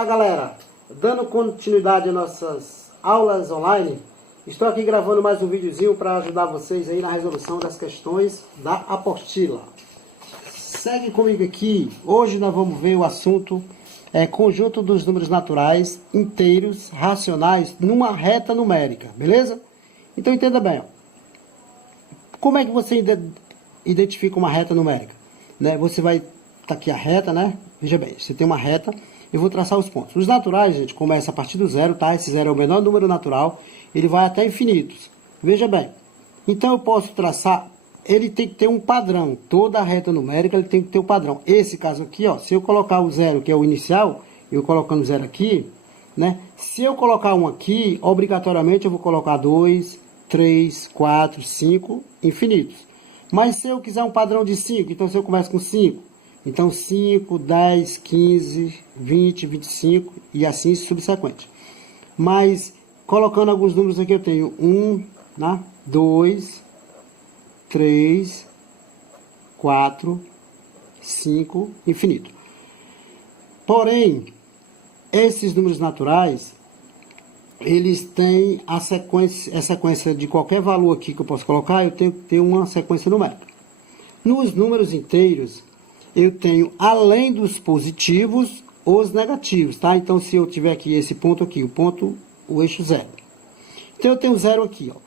Olá galera, dando continuidade às nossas aulas online, estou aqui gravando mais um videozinho para ajudar vocês aí na resolução das questões da apostila. Segue comigo aqui, hoje nós vamos ver o assunto conjunto dos números naturais, inteiros, racionais, numa reta numérica, beleza? Então entenda bem, ó. Como é que você identifica uma reta numérica? Você vai, tá aqui a reta, né? Veja bem, você tem uma reta. Eu vou traçar os pontos. Os naturais, gente, começa a partir do zero, tá? Esse zero é o menor número natural. Ele vai até infinitos. Veja bem. Então, eu posso traçar... Ele tem que ter um padrão. Toda reta numérica, ele tem que ter um padrão. Esse caso aqui, ó. Se eu colocar o zero, que é o inicial, eu colocando zero aqui, né? Se eu colocar um aqui, obrigatoriamente eu vou colocar 2, 3, 4, 5, infinitos. Mas se eu quiser um padrão de 5, então se eu começo com 5... Então, 5, 10, 15, 20, 25 e assim subsequente. Mas, colocando alguns números aqui, eu tenho 1, né? 2, 3, 4, 5, infinito. Porém, esses números naturais, eles têm a sequência de qualquer valor aqui que eu posso colocar, eu tenho que ter uma sequência numérica. Nos números inteiros, eu tenho, além dos positivos, os negativos, tá? Então, se eu tiver aqui esse ponto aqui, o eixo zero. Então, eu tenho zero aqui, ó.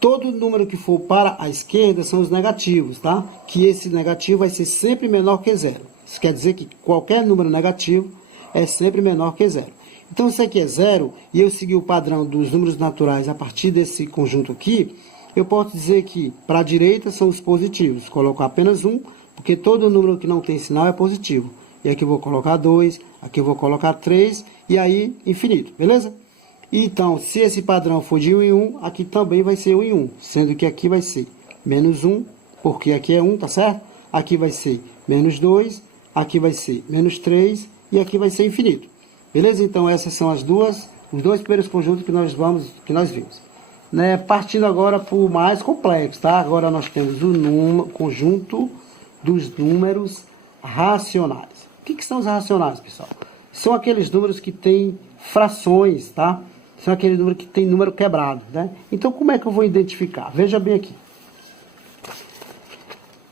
Todo número que for para a esquerda são os negativos, tá? Que esse negativo vai ser sempre menor que zero. Isso quer dizer que qualquer número negativo é sempre menor que zero. Então, se aqui é zero, e eu seguir o padrão dos números naturais a partir desse conjunto aqui, eu posso dizer que para a direita são os positivos. Colocar apenas um, porque todo número que não tem sinal é positivo. E aqui eu vou colocar 2, aqui eu vou colocar 3, e aí infinito, beleza? Então, se esse padrão for de 1 em 1, aqui também vai ser 1 em 1. Sendo que aqui vai ser menos 1, porque aqui é 1, tá certo? Aqui vai ser menos 2, aqui vai ser menos 3, e aqui vai ser infinito. Beleza? Então, essas são os dois primeiros conjuntos que nós vimos. Partindo agora para o mais complexo, tá? Agora nós temos o conjunto dos números racionais. O que são os racionais, pessoal? São aqueles números que têm frações, tá? São aqueles números que têm número quebrado, né? Então, como é que eu vou identificar? Veja bem aqui.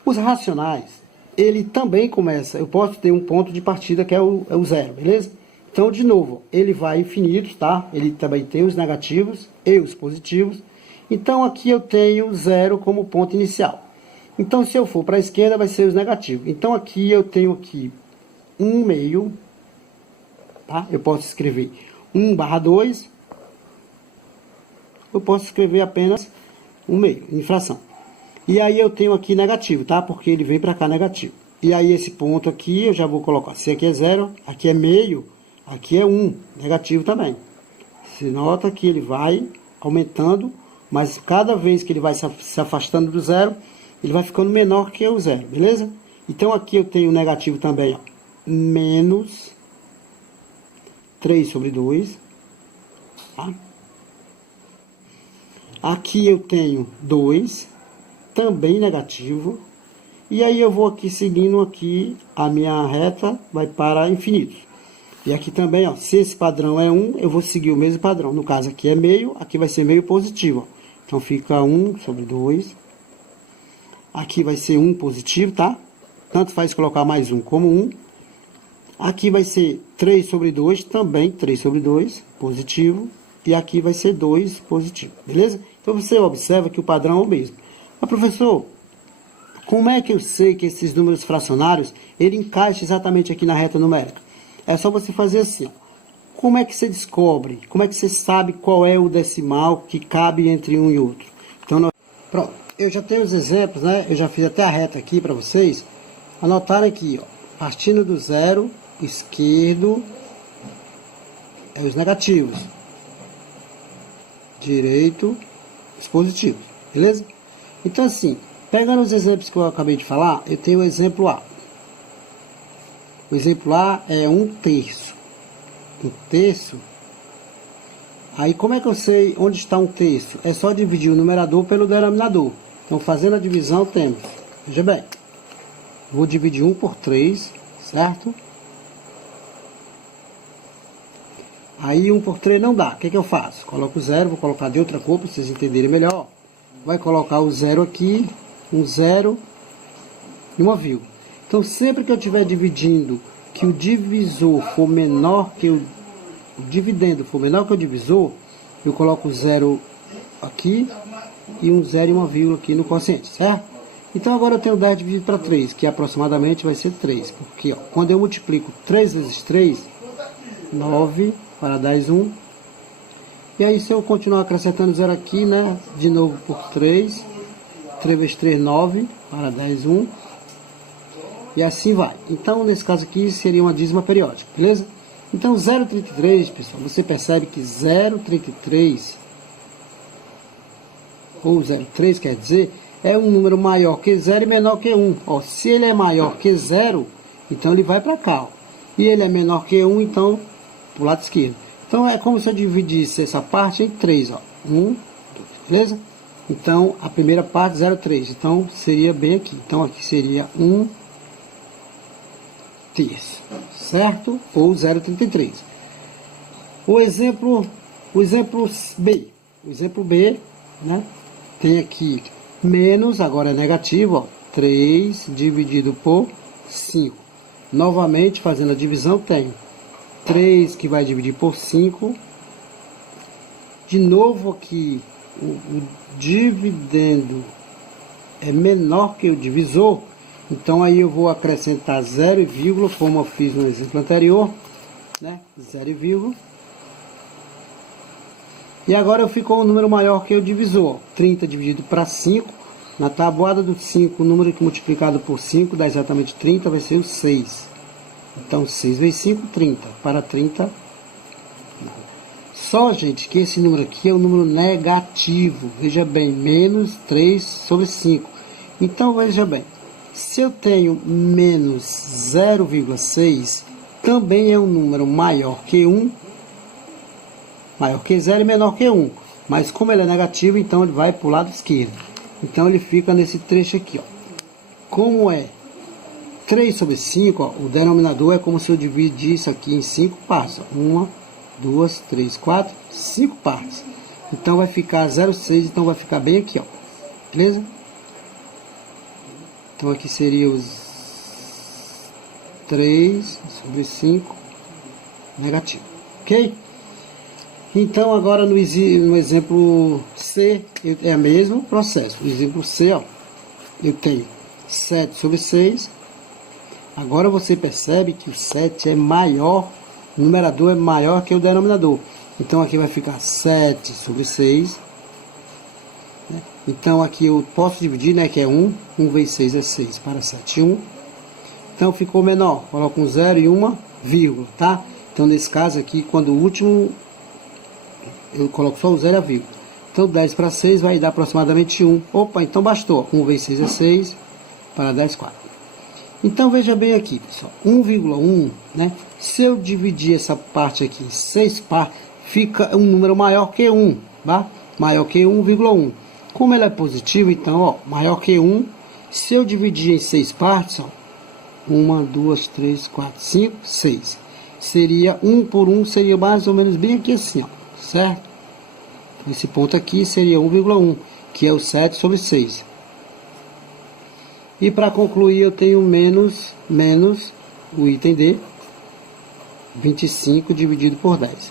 Os racionais, ele também começa... Eu posso ter um ponto de partida que é o zero, beleza? Então, de novo, ele vai infinito, tá? Ele também tem os negativos e os positivos. Então, aqui eu tenho zero como ponto inicial. Então, se eu for para a esquerda, vai ser os negativos. Então, aqui eu tenho aqui 1 meio, tá? Eu posso escrever 1/2. Eu posso escrever apenas 1 meio, em fração. E aí eu tenho aqui negativo, tá? Porque ele vem para cá negativo. E aí esse ponto aqui eu já vou colocar. Se aqui é 0, aqui é meio, aqui é 1, negativo também. Você nota que ele vai aumentando, mas cada vez que ele vai se afastando do zero, ele vai ficando menor que o zero, beleza? Então, aqui eu tenho negativo também, ó, menos 3/2. Tá? Aqui eu tenho 2, também negativo. E aí eu vou aqui seguindo aqui, a minha reta vai para infinito. E aqui também, ó, se esse padrão é 1, eu vou seguir o mesmo padrão. No caso, aqui é meio, aqui vai ser meio positivo. Ó. Então, fica 1/2. Aqui vai ser 1 positivo, tá? Tanto faz colocar mais 1 como 1. Aqui vai ser 3/2, também 3/2, positivo. E aqui vai ser 2 positivo, beleza? Então, você observa que o padrão é o mesmo. Mas, professor, como é que eu sei que esses números fracionários, ele encaixa exatamente aqui na reta numérica? É só você fazer assim, ó. Como é que você descobre? Como é que você sabe qual é o decimal que cabe entre um e outro? Então, pronto. Eu já tenho os exemplos, né? Eu já fiz até a reta aqui para vocês. Anotarem aqui, ó. Partindo do zero, esquerdo é os negativos. Direito, os positivos. Beleza? Então, assim, pegando os exemplos que eu acabei de falar, eu tenho o exemplo A. O exemplo A é 1/3. 1/3. Aí, como é que eu sei onde está 1/3? É só dividir o numerador pelo denominador. Então, fazendo a divisão, temos, veja bem, vou dividir 1 por 3, certo? Aí 1 por 3 não dá. O que eu faço? Coloco o 0, vou colocar de outra cor para vocês entenderem melhor. Vai colocar o 0 aqui, um 0 e uma vírgula. Então sempre que eu estiver dividindo, que o divisor for menor que o dividendo for menor que o divisor, eu coloco o 0 aqui e um 0 e uma vírgula aqui no quociente, certo? Então agora eu tenho 10 dividido para 3, que aproximadamente vai ser 3. Porque ó, quando eu multiplico 3 vezes 3, 9 para 10, 1. E aí se eu continuar acrescentando 0 aqui, né? De novo por 3. 3 vezes 3, 9 para 10, 1. E assim vai. Então nesse caso aqui seria uma dízima periódica, beleza? Então 0,33, pessoal, você percebe que 0,33 ou 0,3 quer dizer, é um número maior que 0 e menor que 1. Ó, se ele é maior que 0, então ele vai para cá. Ó. E ele é menor que 1, então para o lado esquerdo. Então é como se eu dividisse essa parte em 3. Ó. 1, 2, beleza? Então a primeira parte 0,3. Então seria bem aqui. Então aqui seria 1 terço, certo? Ou 0,33. O exemplo B. O exemplo B, né? Tem aqui menos, agora é negativo, ó, 3 dividido por 5. Novamente, fazendo a divisão, tem 3 que vai dividir por 5. De novo aqui, o dividendo é menor que o divisor. Então aí eu vou acrescentar 0, como eu fiz no exemplo anterior, né? 0, e agora eu ficou um número maior que o divisor, 30 dividido para 5. Na tabuada do 5, o número que multiplicado por 5 dá exatamente 30, vai ser o 6. Então 6 vezes 5, 30. Para 30, só, gente, que esse número aqui é um número negativo. Veja bem, menos 3 sobre 5. Então veja bem, se eu tenho menos 0,6, também é um número maior que 1, maior que 0 e menor que 1. Mas como ele é negativo, então ele vai para o lado esquerdo. Então ele fica nesse trecho aqui. Ó. Como é 3 sobre 5, ó, o denominador é como se eu dividisse aqui em 5 partes. 1, 2, 3, 4, 5 partes. Então vai ficar 0,6, então vai ficar bem aqui. Ó. Beleza? Então aqui seria os 3 sobre 5 negativo. Ok? Então agora no exemplo C é o mesmo processo. No exemplo C, ó, eu tenho 7 sobre 6. Agora você percebe que o 7 é maior, o numerador é maior que o denominador. Então aqui vai ficar 7 sobre 6. Então aqui eu posso dividir, né, que é 1. 1 vezes 6 é 6 para 7, 1. Então ficou menor. Coloco um 0 e uma vírgula, tá? Então nesse caso aqui, quando o último, eu coloco só o 0 e a vírgula. Então 10 para 6 vai dar aproximadamente 1. Opa, então bastou. 1 vezes 6 é 6 para 10, 4. Então veja bem aqui, pessoal. 1,1, né? Se eu dividir essa parte aqui em 6 partes, fica um número maior que 1, tá? Maior que 1,1. Como ele é positivo, então, ó, maior que 1, se eu dividir em 6 partes, ó, 1, 2, 3, 4, 5, 6. Seria 1 por 1, seria mais ou menos bem aqui assim, ó, certo? Esse ponto aqui seria 1,1, que é o 7 sobre 6. E para concluir, eu tenho menos o item D, 25 dividido por 10.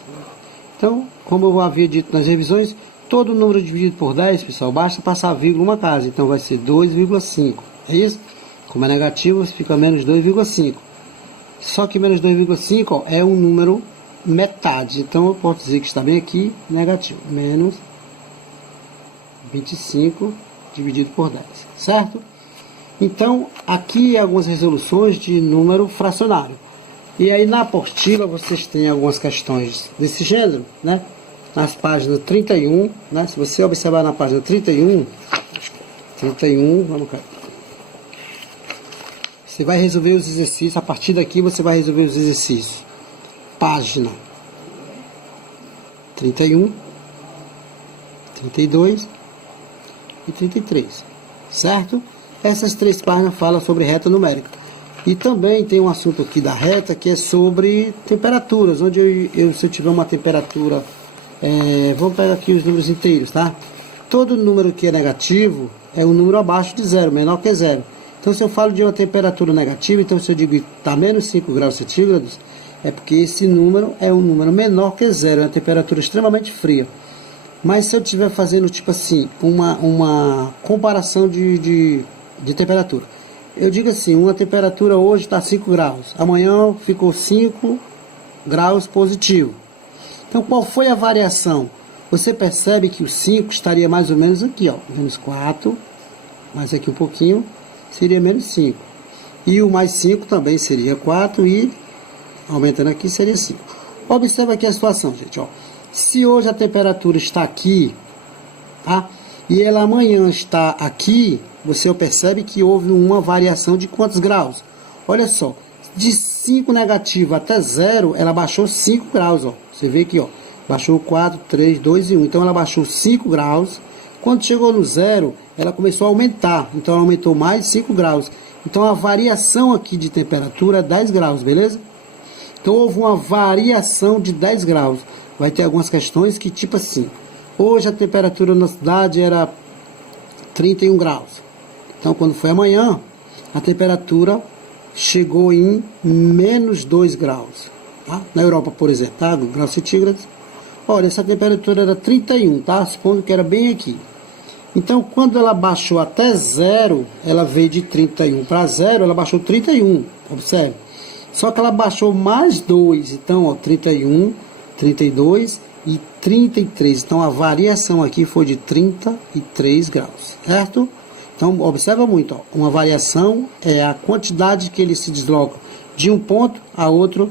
Então, como eu havia dito nas revisões, todo número dividido por 10, pessoal, basta passar vírgula uma casa. Então vai ser 2,5. É isso? Como é negativo, fica menos 2,5. Só que menos 2,5 é um número metade. Então eu posso dizer que está bem aqui, negativo. Menos 25 dividido por 10. Certo? Então, aqui algumas resoluções de número fracionário. E aí na apostila vocês têm algumas questões desse gênero, né? Nas páginas 31, né? Se você observar na página 31, vamos cá. Você vai resolver os exercícios, a partir daqui você vai resolver os exercícios. Página 31, 32 e 33, certo? Essas três páginas falam sobre reta numérica. E também tem um assunto aqui da reta que é sobre temperaturas, onde se eu tiver uma temperatura, vamos pegar aqui os números inteiros, tá? Todo número que é negativo é um número abaixo de zero, menor que zero. Então se eu falo de uma temperatura negativa, então se eu digo que está menos 5 graus centígrados, é porque esse número é um número menor que zero, é uma temperatura extremamente fria. Mas se eu estiver fazendo tipo assim, uma comparação de temperatura, eu digo assim, uma temperatura hoje está 5 graus, amanhã ficou 5 graus positivo. Então qual foi a variação? Você percebe que o 5 estaria mais ou menos aqui, ó, menos 4, mais aqui um pouquinho, seria menos 5. E o mais 5 também seria 4 e aumentando aqui seria 5. Observa aqui a situação, gente, ó. Se hoje a temperatura está aqui, tá? E ela amanhã está aqui, você percebe que houve uma variação de quantos graus? Olha só, de 5 negativo até 0, ela baixou 5 graus, ó. Você vê aqui, ó, baixou 4, 3, 2 e 1. Então ela baixou 5 graus. Quando chegou no 0, ela começou a aumentar. Então ela aumentou mais 5 graus. Então a variação aqui de temperatura é 10 graus, beleza? Então houve uma variação de 10 graus. Vai ter algumas questões que tipo assim, hoje a temperatura na cidade era 31 graus. Então quando foi amanhã, a temperatura chegou em menos 2 graus. Tá? Na Europa, por exemplo, tá? Graus centígrados. Olha, essa temperatura era 31, tá? Supondo que era bem aqui. Então quando ela baixou até 0, ela veio de 31 para 0, ela baixou 31, observe. Só que ela baixou mais 2, então ó, 31, 32 e 33. Então a variação aqui foi de 33 graus, certo? Então observa muito, ó, uma variação é a quantidade que ele se desloca de um ponto a outro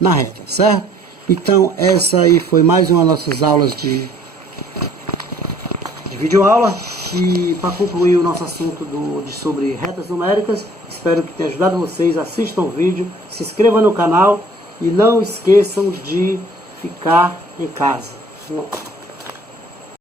na reta, certo? Então essa aí foi mais uma das nossas aulas de videoaula. E para concluir o nosso assunto sobre retas numéricas, espero que tenha ajudado vocês. Assistam o vídeo, se inscrevam no canal e não esqueçam de ficar em casa.